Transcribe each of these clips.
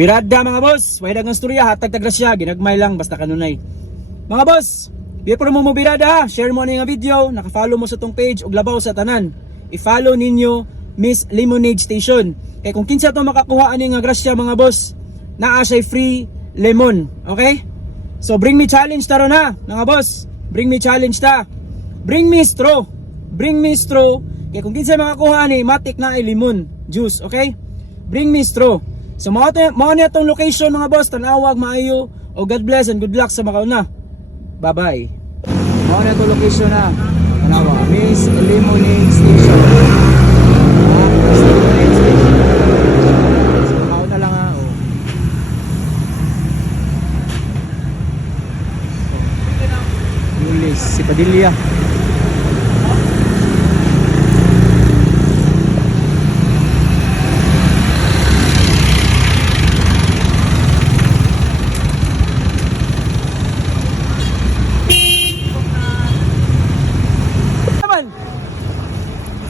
Birada mga boss, way dagang storya, hatag tagrasya, ginagmay lang basta kanunay. Mga boss, before mo birada ha, share mo na yung video, naka-follow mo sa tong page ug labaw sa tanan. I-follow ninyo Miss Lemonade Station. Kaya kung kinsa to makakuha ani nga grasya mga boss, naa siya free lemon, okay? So bring me challenge taro na, mga boss. Bring me challenge ta. Bring me straw. Bring me straw. Kaya kung kinsa makakuha ani, matik na ay lemon juice, okay? Bring me straw. So mao niya tong location mga boss, tanawag maayo o God bless and good luck sa makauna. Bye bye. Mao niya tong location na tanawag Miss Lemonade Station. So mao na lang ha. Oh. Yulis si Padilla.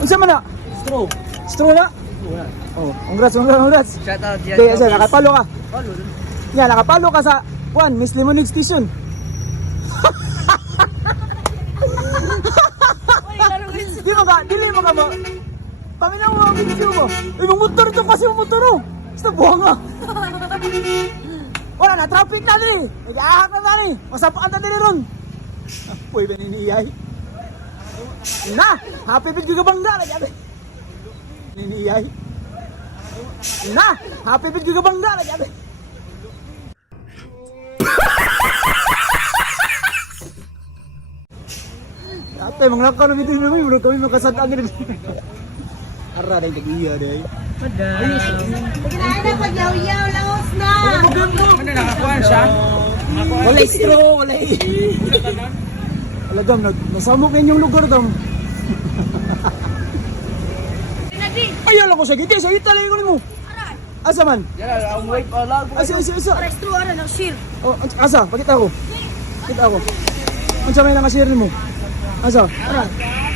Unsa man na? Straw. Straw na? Oh, congrats. Shout out yan. Okay, sir, nakapalo ka. Follow dun. Yan, nakapalo ka sa Miss Lemonade Station. Di mo ka, dili mo ka ba? Paminaw mo ang video mo. Yung motor ito kasi yung motor oh. Basta buwang nga. Wala na, traffic na rin. Nag-aahak na na rin. Masapaan na din ron. Uy, ba niniyay? Na! Happy birthday ka bangga na dyan. Niniyay. Na! Happy birthday ka bangga na dyan. Ate, mga nakaw na dito namin. Mula kami makasatang ganun. Ara na yung tag-iya day. Ayos. Pagkinaana pag yaw-yaw, langos na! Ano nakakuha siya? Wala straw, wala Alam, nasamok na yung lugar dam. Ay, alam ko sa giti, sa ita lang yung mo. Asa man? Yan, ang wait pa lang. Asa. Para straw, ano, nag-share. Oh, asa, pakita ako. Kita ako. Ang samay lang kasir mo. Asa?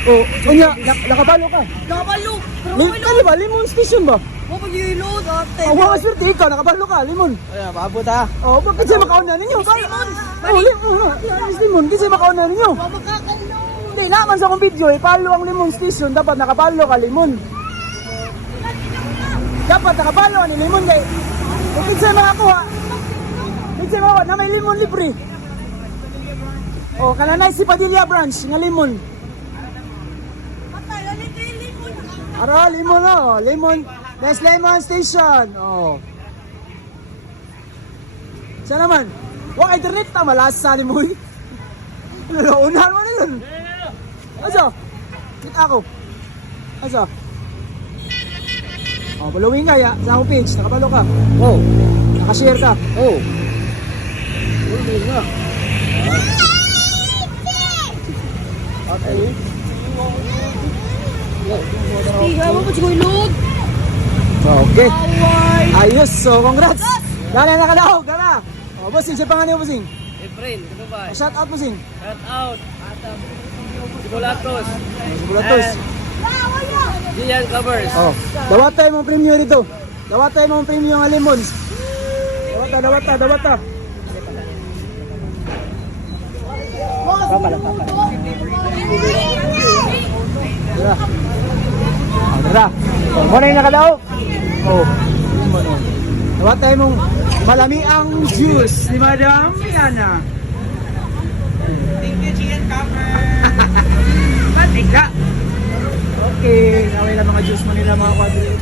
Oh, unya, nakapalo ka. Nakabalo! Kali ba? Lemon Station ba? Mo pag-yilo, dati. Oh, mga swerte ikaw, nakapalo ka, Lemon. Ayan, maabot ha. Oh, bakit siya makauna ninyo? Lemon! Oh, Lemon, kasi siya makauna ninyo. Mo magkakalo! Hindi, naman sa akong video, ipalo ang Lemon Station, dapat nakapalo ka, Lemon. Dapat nakapalo ka ni Lemon, kay kung kinsa makakuha, kinsa makakuha na may Lemon libre. Oh, kananay si Padilla branch, nga Lemon. Patay, alin kayo limon. Ara, Lemon oh, Lemon, there's Lemon Station, oh. Saan naman? Wala internet na, malasa ni Moy. Unahan mo na yun. Asa? Kita ako. Asa? Oh, following ka ya, sa akong page, nakapalo ka. Oh, nakashare ka. Oh. Following nga. Okay. Tiga mo po si Kuylog. Okay. Away. Ayos, so congrats. Gana nakadaog, gana. Oh, bossing, siya pangalan mo, bossing. April, ano ba? Shout out, bossing. Shout out. Sigulatos. Sigulatos. Gian covers. Oh, dawat tayo mong premium dito. Dawat tayo mong premium ng lemons. Dawat ta. Papala. Tara. Mo na yung nakadaog. Oh. Dawat tayo mong malamiang juice ni Madam Yana. Thank you, Gian cover. Patika. Okay, naway lang mga juice mo nila mga kwadro.